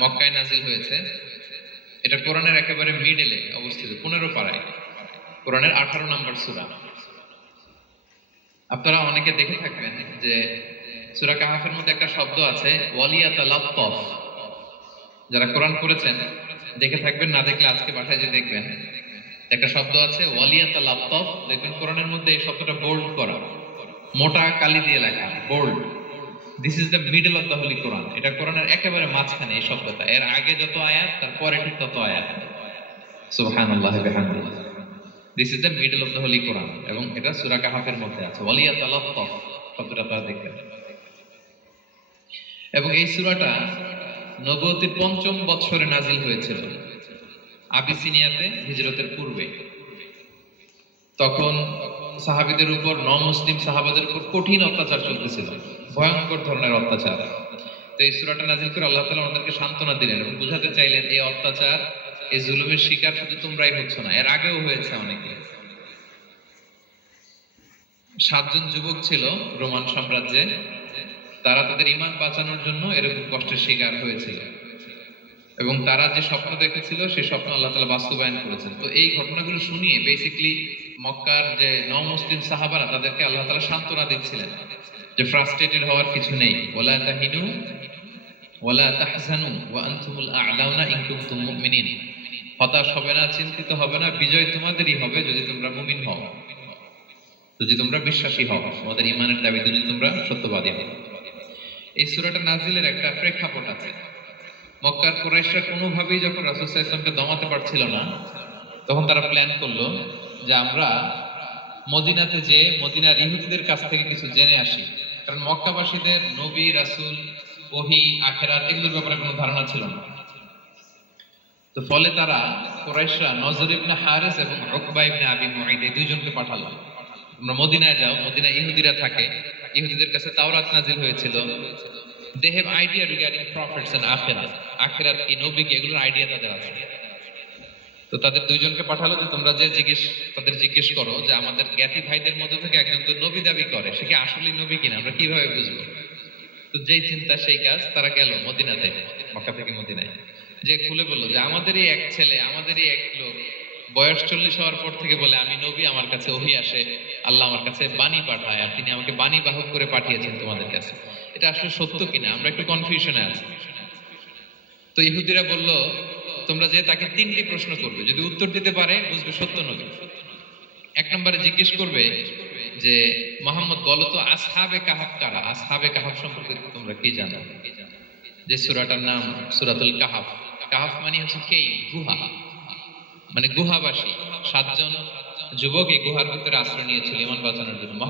মক্কায় নাজিল হয়েছে। এটা কোরআনের একেবারে মিডলে অবস্থিত, 15 পারায়, কোরআনের 18 নম্বর সূরা। আপনারা অনেকে দেখে থাকবেন যে সূরা কাহাফের মধ্যে একটা শব্দ আছে ওয়ালিয়াতালাত্তাফ। যারা কোরআন পড়েছেন দেখে থাকবেন, না দেখলে আজকে বাসায় যে দেখবেন একটা শব্দ আছে ওয়ালিয়াতালাত্তাফ। দেখবেন কোরআনের মধ্যে এই শব্দটা বোল্ড করা, মোটা কালি দিয়ে লেখা, bold. This is the middle of the holy Quran. এটা কোরআনের একেবারে মাঝখানে এই শব্দটা। এর আগে যত আয়াত তার পরে ঠিক তত আয়াত। সুবহানাল্লাহি ওয়া বিহামদিহি। This is the middle of the holy Quran এবং এটা সূরা কাহাফের মধ্যে আছে। ওয়ালিয়াতালাত্তাফ শব্দটা আপনারা দেখবেন। এবং এই সূরাটা নবুয়তির ৫ম বৎসরে নাজিল হয়েছিল, আবিসিনিয়াতে, হিজরতের পূর্বে। তখন সাহাবীদের উপর, নমুসলিম সাহাবাদের উপর কঠিন অত্যাচার চলতেছিল, ভয়ঙ্কর ধরনের অত্যাচার। তো এই সূরাটা নাজিল করে আল্লাহ তাআলা আমাদেরকে সান্ত্বনা দিলেন এবং বুঝাতে চাইলেন এই অত্যাচার, এই জুলুমের শিকার শুধু তোমরাই হচ্ছ না, এর আগেও হয়েছে অনেকে। 7 জন যুবক ছিল রোমান সাম্রাজ্যে, তারা তাদের ঈমান বাঁচানোর জন্য এরকম কষ্টের শিকার হয়েছিল এবং তারা যে স্বপ্ন দেখেছিল সেই স্বপ্ন আল্লাহ তাআলা বাস্তবায়ন করেছেন। তো এই ঘটনাগুলো শুনিয়ে বেসিক্যালি মক্কার যে নও-মুসলিম সাহাবারা, তাদেরকে আল্লাহ তাআলা সান্ত্বনা দিচ্ছিলেন যে ফ্রাস্ট্রেটেড হওয়ার কিছু নেই। ওয়ালা তাহিনু ওয়ালা তাহজানু ওয়া আনতুমুল আ'লাউনা ইন কুনতুম মুমিনিন। হতাশ হবে না, চিন্তিত হবে না, বিজয় তোমাদেরই হবে যদি তোমরা মুমিন হও, যদি তোমরা বিশ্বাসী হও, তোমাদের ঈমানের দাবিতে যদি তোমরা সত্যবাদী হও। এই সূরাটা নাজিলের একটা প্রেক্ষাপট আছে। মক্কার কুরাইশরা কোনোভাবেই যখন রাসূল সাল্লাল্লাহু আলাইহি ওয়াসাল্লামকে দমাতে পারছিল না, তখন তারা প্ল্যান করলো যে আমরা মদিনাতে যে মদিনার ইহুদিদের কাছ থেকে কিছু জেনে আসি। কারণ মক্কাবাসীদের নবী, রাসূল, ওহী, আখিরাত এগুলোর ব্যাপারে কোনো ধারণা ছিল না। তো ফলে তারা কুরাইশরা নজর ইবনে হারিস এবং উকবা ইবনে আবি মুঈত এই দুইজনকে পাঠালো, তোমরা মদিনায় যাও, মদিনায় ইহুদিরা থাকে, ইহুদিদের কাছে তাওরাত নাজিল হয়েছিল। They have idea regarding prophets and akhirat. আখিরাত কি, নবী কি, এগুলোর আইডিয়া তাদের আছে। তো তাদের দুইজনকে পাঠালো যে তোমরা যে তাদের জিজ্ঞেস করো যে আমাদের জ্ঞাতি ভাইদের মধ্যে থেকে একজন তো নবী দাবি করে, সে কি আসলেই নবী কিনা, আমরা কিভাবে বুঝবো? তো যেই চিন্তা সেই কাজ, তারা গেল মদিনাতে, মক্কা থেকে মদিনায়, যে খুলে বললো যে আমাদেরই এক ছেলে, আমাদেরই এক লোক বয়স 40 হওয়ার পর থেকে বলে আমি নবী, আমার কাছে ওহী আসে, আল্লাহ আমার কাছে বাণী পাঠায়, আর তিনি আমাকে বাণী বাহক করে পাঠিয়েছেন তোমাদের কাছে। এটা আসলে সত্য কিনা, আমরা একটু কনফিউশনে আছি। তো ইহুদিরা বলল তোমরা যে তাকে 3টি প্রশ্ন করবে, যদি উত্তর দিতে পারে বুঝবে সত্য নবী। 1 নম্বরে জিজ্ঞেস করবে যে মুহাম্মদ বলো তো আসহাবে কাহাফ কারা, আসহাবে কাহাফ সম্পর্কে তোমরা কি জানো? যে সূরাটার নাম সূরাতুল কাহাফ। কাহাফ মানে হচ্ছে কেই, গুহা, মানে গুহাবাসী। 7 জন যুবক এই গুহার ভিতরে আশ্রয় নিয়েছিল ঈমান বাঁচানোর জন্য।